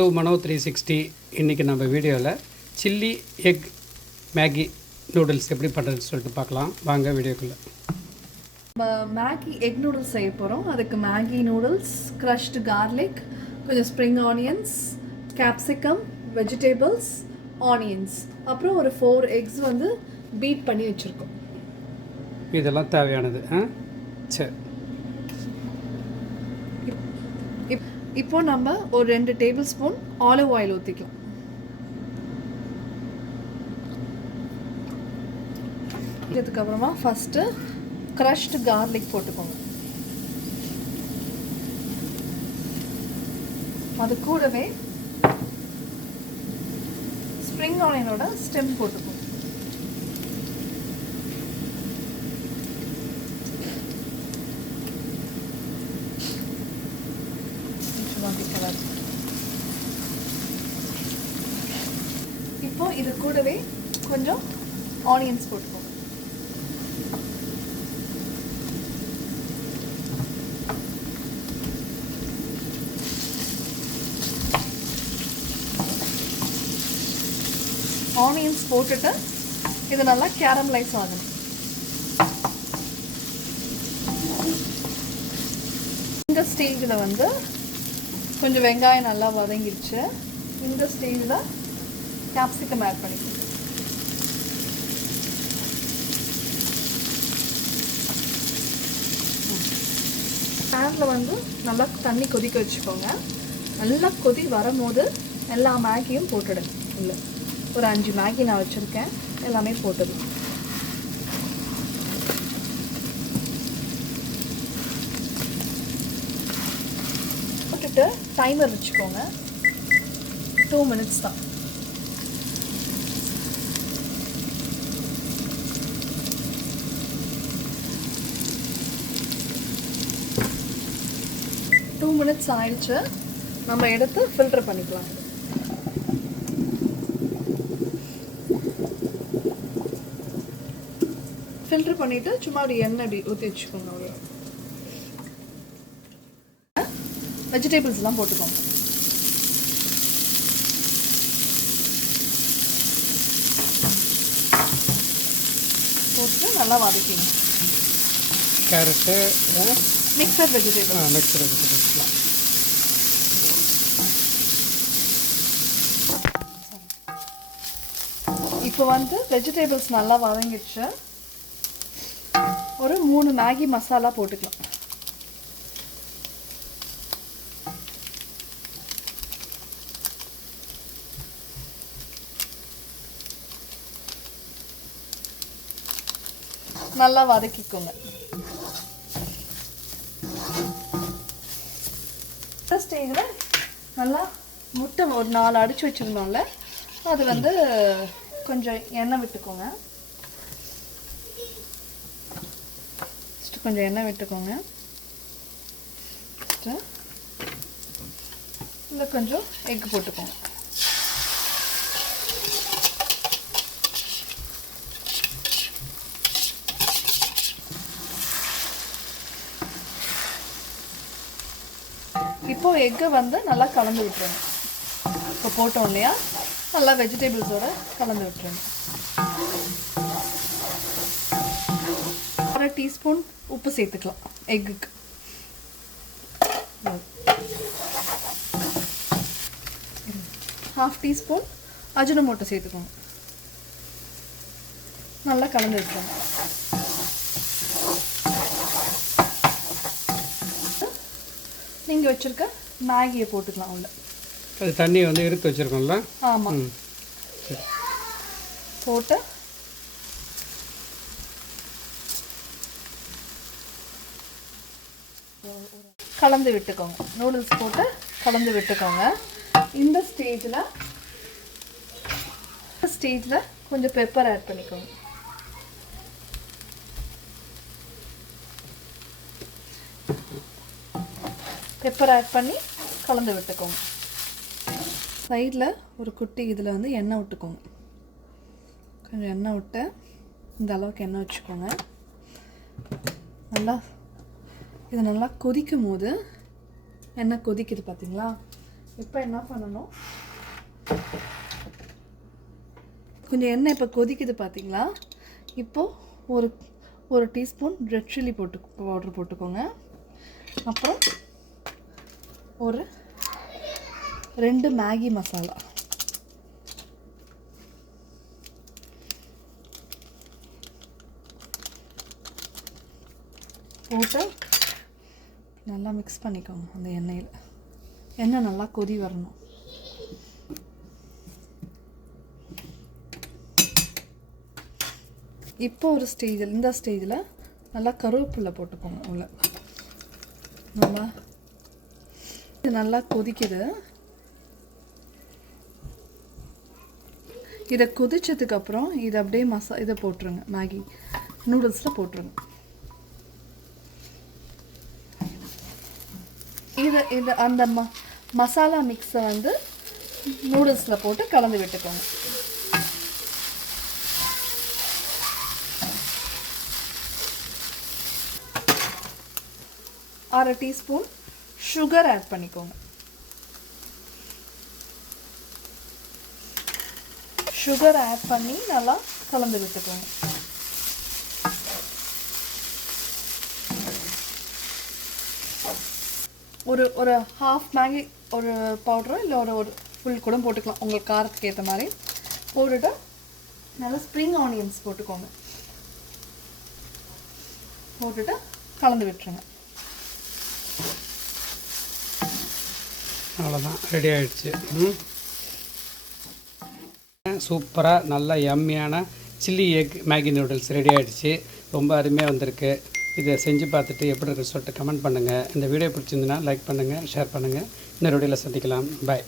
To மனோ 360. இன்றைக்கி நம்ம வீடியோவில் சில்லி எக் மேகி நூடுல்ஸ் எப்படி பண்ணுறதுன்னு சொல்லிட்டு பார்க்கலாம். வாங்க வீடியோக்குள்ளே. மேகி எக் நூடுல்ஸ் செய்ய போகிறோம். அதுக்கு மேகி நூடுல்ஸ், க்ரஷ்டு கார்லிக், கொஞ்சம் spring onions, capsicum, vegetables, onions, அப்புறம் ஒரு 4 எக்ஸ் வந்து பீட் பண்ணி வச்சுருக்கோம். இதெல்லாம் தேவையானது. சரி, இப்போ நம்ம ஒரு 2 டேபிள் ஸ்பூன் ஆலிவ் ஆயில் ஊற்றிக்கலாம். இதுக்கப்புறமா ஃபஸ்ட்டு க்ரஷ்டு கார்லிக் போட்டுக்கோங்க. அது கூடவே ஸ்ப்ரிங் ஆனியனோட ஸ்டெம் போட்டுக்கோங்க. இப்போ இது கூடவே கொஞ்சம் ஆனியன்ஸ் போட்டுக்கோங்க. ஆனியன்ஸ் போட்டுட்டு இது நல்லா கேரமலைஸ் ஆகணும். இந்த ஸ்டேஜில் வந்து கொஞ்சம் வெங்காயம் நல்லா வதங்கிடுச்சு. இந்த ஸ்டேஜில் கேப்சிகம் ஆட் பண்ணிக்கணும். பேனில் வந்து நல்லா தண்ணி கொதிக்க வச்சுக்கோங்க. நல்லா கொதி வரும்போது எல்லா மேகியும் போட்டுடுங்க. இல்லை, ஒரு 5 மேகி நான் வச்சுருக்கேன், எல்லாமே போட்டுடுங்க. போட்டுட்டு டைமர் வச்சுக்கோங்க. 2 மினிட்ஸ் தான். மினிட்ஸ் ஆயிடுச்சு. நம்ம எடுத்து ஃபில்டர் பண்ணிக்கலாம். ஃபில்டர் பண்ணிட்டு சும்மா அப்படி எண்ணெய் அப்படி ஊற்றி வச்சுக்கோங்க. அவ்வளோ வெஜிடபிள்ஸ்லாம் போட்டுக்கோங்க. போட்டு நல்லா வதக்கிங்க. கேரட்டு, மிக்சர் வெஜிடபிள்ஸ், மிக்சர் வெஜிடபிள்ஸ்லாம். இப்போ வந்து வெஜிடபிள்ஸ் நல்லா வதங்கிடுச்சு. ஒரு 3 மேகி மசாலா போட்டுக்கலாம். நல்லா வதக்கிக்கோங்க. ஸ்டேஜில் நல்லா முட்டை ஒரு 4 அடித்து வச்சுருந்தோம்ல, அது வந்து கொஞ்சம் எண்ணெய் விட்டுக்கோங்க. கொஞ்சம் எண்ணெய் விட்டுக்கோங்க. இல்லை கொஞ்சம் எக் போட்டுக்கோங்க. இப்போ எக்கை வந்து நல்லா கலந்து விட்டுருங்க. இப்போ போட்டோம் இல்லையா, நல்லா வெஜிடபிள்ஸோட கலந்து விட்டுருங்க. 1 டீஸ்பூன் உப்பு சேர்த்துக்கலாம் எக்குக்கு. ½ டீஸ்பூன் அஜினோமோட்டோ சேர்த்துக்கோங்க. நல்லா கலந்து விட்டுருங்க. நீங்கள் வச்சுருக்க மேகியை போட்டுக்கலாம் உள்ள. அது தண்ணி வந்து எடுத்து வச்சுருக்கோம்ல. ஆமாம், போட்டு கலந்து விட்டுக்கோங்க. நூடுல்ஸ் போட்டு கலந்து விட்டுக்கோங்க. இந்த ஸ்டேஜில் கொஞ்சம் பெப்பர் ஆட் பண்ணிக்கோங்க. பெப்பர் ஆட் பண்ணி கலந்து விட்டுக்கோங்க. சைடில் ஒரு குட்டி இதில் வந்து எண்ணெய் விட்டுக்கோங்க. கொஞ்சம் எண்ணெய் விட்டு இந்த அளவுக்கு எண்ணெய் வச்சுக்கோங்க. நல்லா இது நல்லா கொதிக்கும் போது எண்ணெய் கொதிக்குது பார்த்தீங்களா, இப்போ என்ன பண்ணணும், கொஞ்சம் எண்ணெய் இப்போ கொதிக்குது பார்த்தீங்களா. இப்போது ஒரு டீஸ்பூன் ரெட் சில்லி பவுட்ரு போட்டுக்கோங்க. அப்புறம் ஒரு 2 மேகி மசாலா, போட்டு நல்லா மிக்ஸ் பண்ணிக்கோங்க. அந்த எண்ணெய் நல்லா கொதி வரணும். இப்போ இந்த ஸ்டேஜில் நல்லா கருவேப்பிலை போட்டுக்கோங்க உள்ள. இது நல்லா கொதிக்குது. இதை கொதிச்சதுக்கப்புறம் இதை அப்படியே இதை போட்டுருங்க, மேகி நூடுல்ஸில் போட்டுருங்க. இது அந்த மசாலா மிக்ஸை வந்து நூடுல்ஸில் போட்டு கலந்து விட்டுக்கோங்க. அரை டீஸ்பூன் சுகர் ஆட் பண்ணிக்கோங்க. சுகர் ஆட் பண்ணி நல்லா கலந்து விட்டுக்கோங்க. ஒரு ஹாஃப் மேகி ஒரு பவுடரோ இல்லை ஒரு ஃபுல் கூட போட்டுக்கலாம், உங்களுக்கு காரத்துக்கு ஏற்ற மாதிரி போட்டுட்டு நல்லா ஸ்ப்ரிங் ஆனியன்ஸ் போட்டுக்கோங்க. போட்டுட்டு கலந்து விட்டுருங்க. அவ்வளோதான், ரெடி ஆகிடுச்சு. சூப்பராக நல்லா யம்மியான chilli egg Maggi noodles ready ஆகிடுச்சு. ரொம்ப அருமையாக வந்திருக்கு. இதை செஞ்சு பார்த்துட்டு எப்படி இருக்குன்னு சொல்லிட்டு கமெண்ட் பண்ணுங்கள். இந்த வீடியோ பிடிச்சிருந்துன்னா லைக் பண்ணுங்கள், ஷேர் பண்ணுங்கள். இன்னொரு வீடியோவில் சந்திக்கலாம். பாய்.